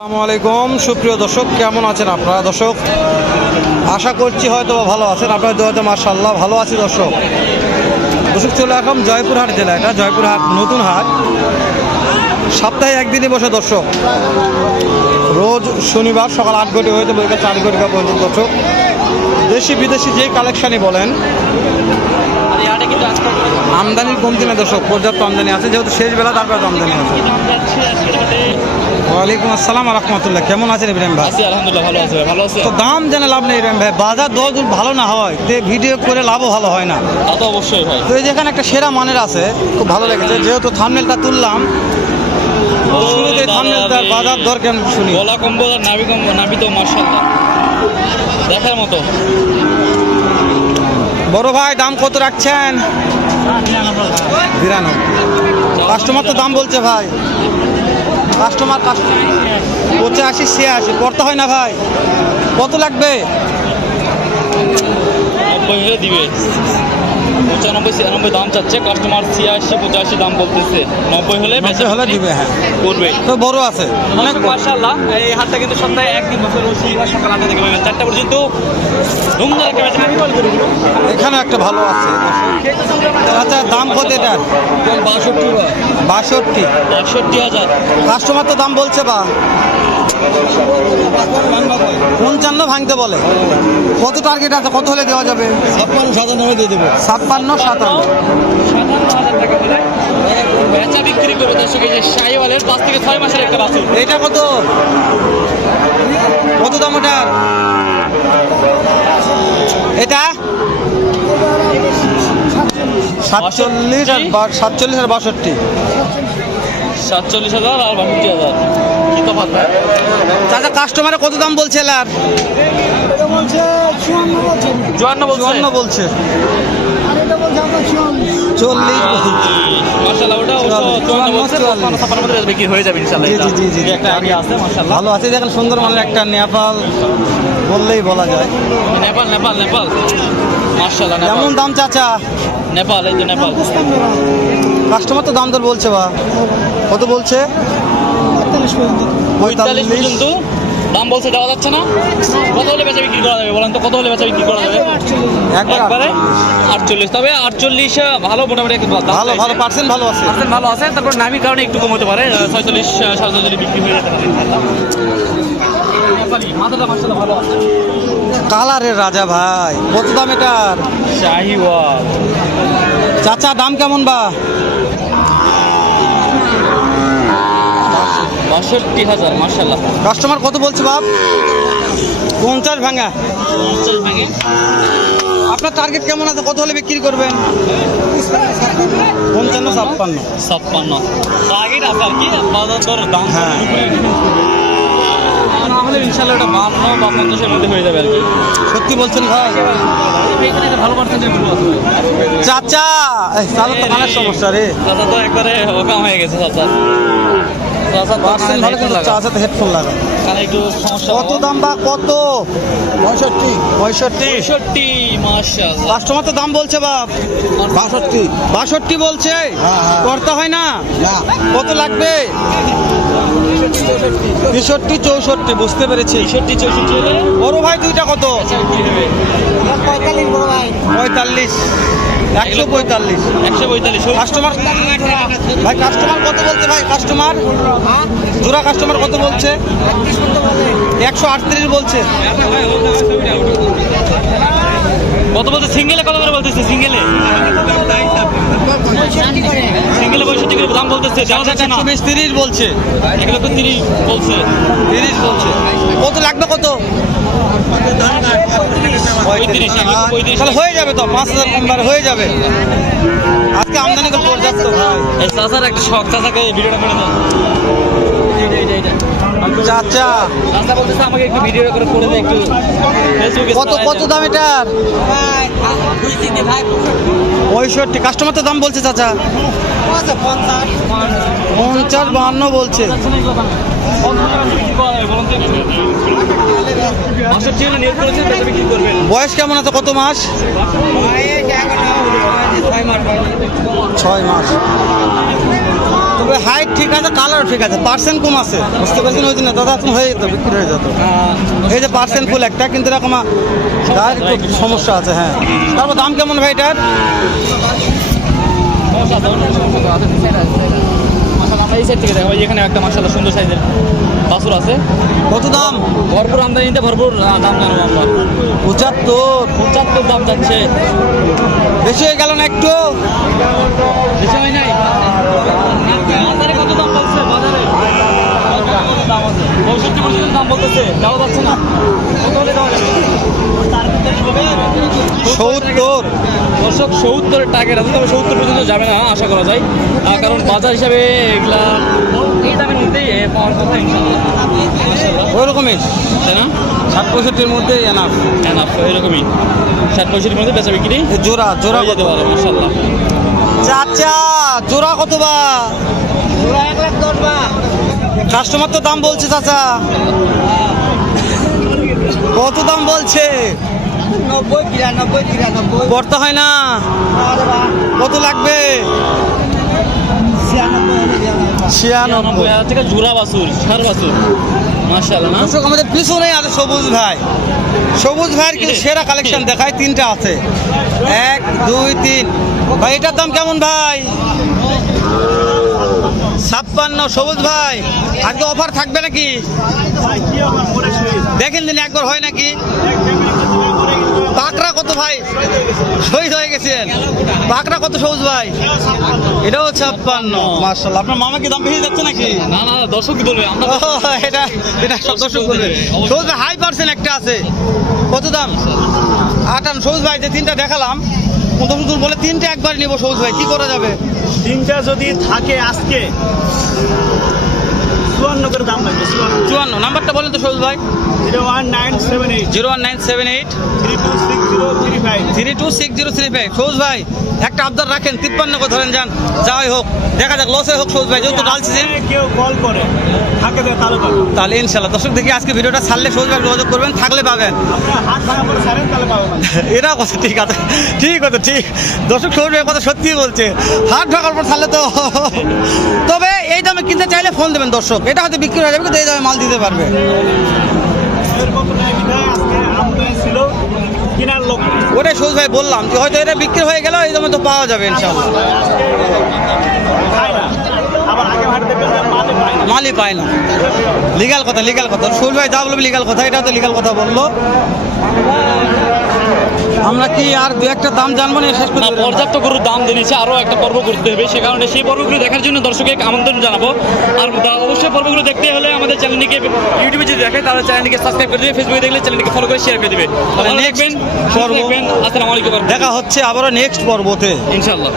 আসসালামু আলাইকুম সুপ্রিয় দর্শক, কেমন আছেন আপনারা দর্শক? আশা করছি হয়তো ভালো আছেন। আপনার দোয়াতে মাশাআল্লাহ ভালো আছি দর্শক। চলে আসলাম জয়পুরহাট জেলা, এটা জয়পুরহাট নতুন হাট। সপ্তাহে একদিনই বসে দর্শক, রোজ শনিবার সকাল 8 ঘটি হইতে বৈকাল 4 ঘটি পর্যন্ত দর্শক। দেশি বিদেশি যে কালেকশানই বলেন, আমদানির কমতি না দর্শক, পর্যাপ্ত আমদানি আছে, যেহেতু শেষ বেলা তারপরে আমদানি আছে। ওয়ালাইকুম আসসালাম রহমতুল্লাহ, কেমন আছেন ইব্রাহিম ভাই? আলহামদুলিল্লাহ ভালো আছে, ভালো আছে। তো দাম জেনে লাভ নেই ইব্রাহিম ভাই, বাজার দর ভালো না হয় তে ভিডিও করে লাভও ভালো হয় না। তা তো অবশ্যই ভাই। তো এই যেখানে একটা সেরা মানের আছে, খুব ভালো লেগেছে, যেহেতু থাম্বনেলটা তুললাম। শুরুতে থাম্বনেলটার বাজার দর কেমন শুনি। গলা কম্বল আর নাভি তো মাশাআল্লাহ দেখার মতো। বড় ভাই দাম কত রাখছেন? 92। কাস্টমার তো দাম বলছে ভাই, কাস্টমার 85 86 করতে হয় না ভাই? কত লাগবে? 90 হলে দিবে। 95 96 দাম চাচ্ছে কাস্টমার, 86 85 দাম বলতেছে। 90 হলে দিবে। হ্যাঁ করবে। তো বড় আছে অনেক মাশাআল্লাহ। এই হাটটা কিন্তু সপ্তাহে একদিন বছর রশিবার সকাল 8টা থেকে 4টা পর্যন্ত ধুমধারাক্কা বেচা বিক্রি করে। এখানে একটা ভালো আছে। আচ্ছা দাম কত এটার? 62,000 কাস্টমার তো দাম বলছে বা 55 ভাঙতে বলে। কত টার্গেট আছে, কত হলে দেওয়া যাবে? 56 97 দিয়ে দেবো। 56 57 57,000 টাকা বলে বেচা বিক্রি করে দর্শক। এই যে শাহিওয়ালের 5 থেকে 6 মাসের একটা বাছুর। এটা কত কত দাম ওটার? এটা 47 আর 62। 47,000 আর 62,000 কি তফাৎ ভাই? চাচা কাস্টমারে কত দাম বলছে? এলার 54 বলছে। 40 মাশাআল্লাহ, ওটা 54 বলছে। 56 মধ্যে বিক্রি হয়ে যাবে ইনশাআল্লাহ। জি একটা আইডিয়া আছে মাশাআল্লাহ। ভালো আছে। দেখেন সুন্দর মানের একটা নেপাল বললেই বলা যায়। নেপাল মাশাআল্লাহ। কেমন দাম চাচা? নেপাল, এই যে নেপাল। কাস্টমার তো দাম দর বলছে বা কত বলছে? 45 পর্যন্ত দাম বলছে, দেওয়া যাচ্ছে না। কত হলে বেচা বিক্রি করা যাবে বলেন তো? কত হলে বেচা বিক্রি করা যাবে? একবারে 48। তবে 48 ভালো, মোটামুটি ভালো পার্সেন্ট ভালো আছে। ভালো আছে। তারপর নামির কারণে একটু কম হতে পারে। 46 47 বিক্রি হয়ে যেতে পারে। মাথাটা মাশাআল্লাহ ভালো আছে। কালারের রাজা ভাই, কত দাম এটার? শাহিওয়াল চাচা দাম কেমন বা? 62,000 মাশাআল্লাহ। কাস্টমার কত বলছে বাপ? 50 ভাঙা। 50 ভেঙে। আপনার টার্গেট কেমন আছে, কত হলে বিক্রি করবেন? 55 56 টার্গেট আছে আর কি, বাজার দর দাম। হ্যাঁ না হলে ইনশাআল্লাহ এটা 52 বা 50 এর মধ্যে হয়ে যাবে আর কি। সত্যি বলছেন ভাই? এখানে একটা ভালো পার্সেন্টেজ আছে ভাই। চাচা চাচা তো কানের সমস্যা রে। চাচা তো একবারে ওকাম হয়ে গেছে। চাচা পার্সেন্ট ভালো, কিন্তু চাচা তো হেডফোন লাগা। কানে একটু সমস্যা। কত দাম বা কত? 65 মাশাআল্লাহ। কাস্টমার তো দাম বলছে বাপ 62 বলছে। করতে হয় না? কত লাগবে? 63 64 বুঝতে পেরেছি। 63 64 হলে বড় ভাই দুইটা কত? 45 বড় ভাই। 45 145 145। কাস্টমার ভাই, কাস্টমার কত বলছে ভাই? কাস্টমার জোড়া কাস্টমার কত বলছে? 138 বলছে। কত বলতে? সিঙ্গেলে কত করে বলতেছে? সিঙ্গেলে 65 করে দাম বলতেছে। দেওয়া যাচ্ছে না। 30 বলছে। 1,30,000 বলছে। 30 বলছে। কত লাগবে? কত? 35 তাহলে হয়ে যাবে তো, 5,000 কম বারে হয়ে যাবে। আজকে আমদানি করে পর্যাপ্ত ভাই। এই চাচার একটা শখ, চাচাকে ভিডিওটা করে দেন। চাচা চাচা বলতেছে আমাকে একটু ভিডিওটা করে দেন একটু ফেসবুকে। কত দাম এটার? 65। কাস্টমার তো দাম বলছে চাচা 50 52 বলছে। 62 হলে নিয়োগ করেছেন, বেচা বিক্রি করবেন। বয়স কেমন আছে, কত মাস? 6 মাস। তবে হাইট ঠিক আছে, কালার ঠিক আছে, পার্সেন্ট কম আছে, বুঝতে পারছেন? ওই জন্য দাদা এখন হয়ে যেত, বিক্রি হয়ে যেত। এই যে পার্সেন্ট ফুল একটা, কিন্তু এরকম গায়ের একটু সমস্যা আছে। হ্যাঁ, তারপর দাম কেমন ভাই এটার? মাশাআল্লাহ, এই সাইড থেকে দেখো, এখানে একটা মাশাআল্লাহ সুন্দর সাইজের বাছুর আছে। কত দাম? ভরপুর আমদানিতে ভরপুর দাম জানবো আমরা। 75 দাম যাচ্ছে। বেশি হয়ে গেল না একটু? বেশি হয় নাই। বাজারে কত দাম বলছে? বাজারে 65 পর্যন্ত দাম বলতেছে, দেওয়া যাচ্ছে না। কত হলে দেওয়া যাবে? 70। দর্শক 70 টার্গেট আছে, তবে 70 পর্যন্ত যাবে না আশা করা যায়, কারণ বাজার হিসাবে এগুলা এই দামের মধ্যেই পাওয়ার কথা ইনশাআল্লাহ। ওইরকমই, তাই না? 60-65-র মধ্যে এনাফ। এরকমই 60-65-র মধ্যে বেচা বিক্রি জোড়া হয়ে যেতে পারে। মাশাআল্লাহ। চাচা জোড়া কত বা? 1,10,000 বা। কাস্টমার তো দাম বলছে চাচা, কত দাম বলছে? 90, 93, পড়তে হয় না, কত লাগবে? 96। 96,000 টাকা জোড়া বাছুর, ষাঁড় বাছুর। মাশাআল্লাহ না? দর্শক আমাদের পিছনেই আছে সবুজ ভাই। সবুজ ভাইয়ের কিন্তু সেরা কালেকশন দেখায়, 3টা আছে, 1, 2, 3। ভাই এটার দাম কেমন ভাই? 56। সবুজ ভাই আজকে অফার থাকবে নাকি? দেখেন দিন একবার হয় নাকি? পাকড়া কত ভাই? শহীদ হয়ে গেছেন। পাকড়া কত সবুজ ভাই? এটাও 56। মাশাআল্লাহ, আপনার মামা কি দাম বেশি যাচ্ছে নাকি? না না, দর্শক কি বলবে? আমরা এটা সব দর্শক বলবে। সবুজ ভাই হাই পার্সেন্ট একটা আছে, কত দাম? 58। সবুজ ভাই যে 3টা দেখালাম, দর্শক বলে 3টে একবার নেবো। সবুজ ভাই কি করা যাবে? 3টা যদি থাকে আজকে 54 করে দাম লাগবে। 54 নাম্বারটা বলেন তো সবুজ ভাই। 01978 01978 326035। 326035। সবুজ ভাই একটা আবদার রাখেন, 53 করে ধরেন যান, যাই হোক দেখা যাক, লসে হোক সবুজ ভাই, যেহেতু ডাল সিজন। কেউ কল করে থাকে তো তাহলে পাবেন। তাহলে ইনশাল্লাহ দর্শক দেখি আজকে ভিডিওটা ছাড়লে সবুজ ভাই যোগাযোগ করবেন, থাকলে পাবেন। আপনারা হাত ভাঙা করে ছাড়েন তাহলে পাবেন। এরা কথা ঠিক আছে, ঠিক আছে, ঠিক। দর্শক সবুজ ভাই কথা সত্যিই বলছে, হাট ঢাকার পর ছাড়লে তো। তবে এই দামে কিনতে চাইলে ফোন দেবেন দর্শক, এটা হয়তো বিক্রি হয়ে যাবে, কিন্তু এই দামে মাল দিতে পারবে। এরকম নাই বিধায় আজকে আমদানি ছিল কেনার লোক নেই। ওটাই সবুজ ভাই বললাম যে হয়তো এটা বিক্রি হয়ে গেল, এই দামে তো পাওয়া যাবে ইনশাল্লাহ। খায় না, আবার আগে হাট দেখবেন যে মালে পায় না। মালই পায় না। লিগাল কথা, লিগাল কথা। সবুজ ভাই যা বলবে লিগাল কথা, এটা তো লিগাল কথা বললো। আমরা কি আর দু একটা দাম জানবো না শেষ না, করতে? পর্যাপ্ত গরুর দাম দিয়েছে, আরও একটা পর্ব করতে হবে, সে কারণে সেই পর্বগুলো দেখার জন্য দর্শককে আমন্ত্রণ জানাবো। আর অবশ্যই পর্বগুলো দেখতে হলে আমাদের চ্যানেলটিকে ইউটিউবে যদি দেখে তাহলে চ্যানেলটিকে সাবস্ক্রাইব করে দেবে, ফেসবুকে দেখলে চ্যানেলটিকে ফলো করে শেয়ার করে দেবে। ভালো next থাকবেন, পর্ব আসসালামু আলাইকুম। দেখা হচ্ছে আবারও নেক্সট পর্বতে ইনশাআল্লাহ।